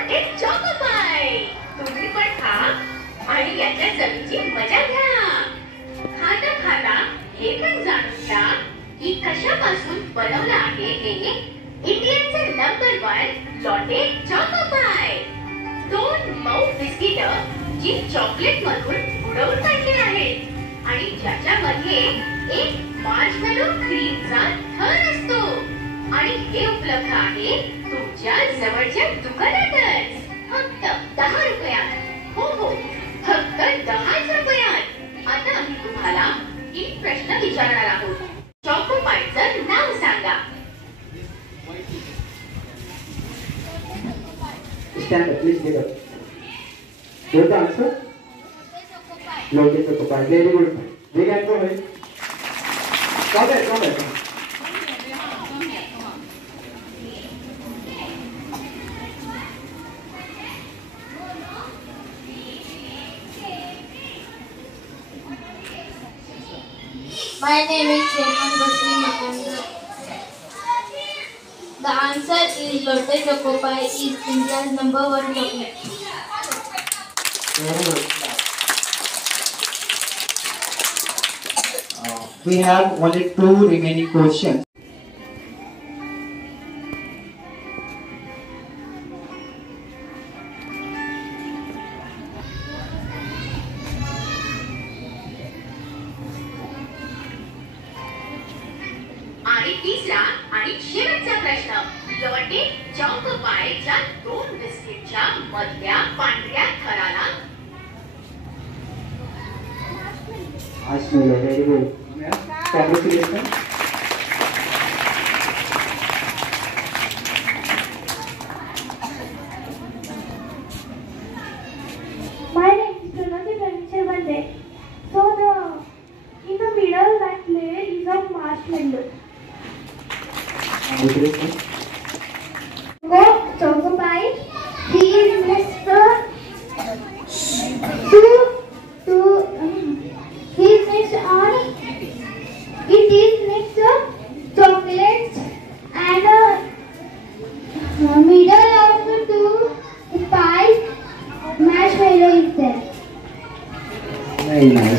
Allotted choco पाय. तुम्ही पण खा आणि याच्या चवीची मजा घ्या. खाता खाता हे पण जाणून घ्या की कशापासून बनवलं आहे हे इंडियनचे नंबर 1 लॉटेड चॉको पाय. 2 मऊ बिस्किट जी चॉकलेट मधून बुडवून काढले आहेत आणि ज्याच्यामध्ये एक मार्शमेलो क्रीमचा थर असतो आणि हे उपलब्ध आहे तुमच्या जवळच्या दुकानातच. फक्त 10 रुपयात. हो हो, फक्त 10 रुपयात. आता आम्ही तुम्हाला 3 प्रश्न विचारणार आहोत. चॉको पायचं नाव सांगा. Stand up, please get up. What's the answer? Lotte Choco Pie. Very good. Big hand for me. Come here, come here. My name is Shehan Basri Makanda. The answer is Lotte Choco Pie is India's number 1 chocolate. Very good. We have only 2 remaining questions. आणि तिसरा आणि शेवटचा प्रश्न. Allotted choco पायच्या 2 बिस्किटच्या मधल्या पांढऱ्या थराला Marshmallow. Very good. Congratulations. My name is Pranati Pranchevande. So in the middle that layer is of marshmallow. Congratulations. Choco Pie. He is next to he is next on. It is next chocolates and middle of the 2 pies marshmallow is there. Very nice.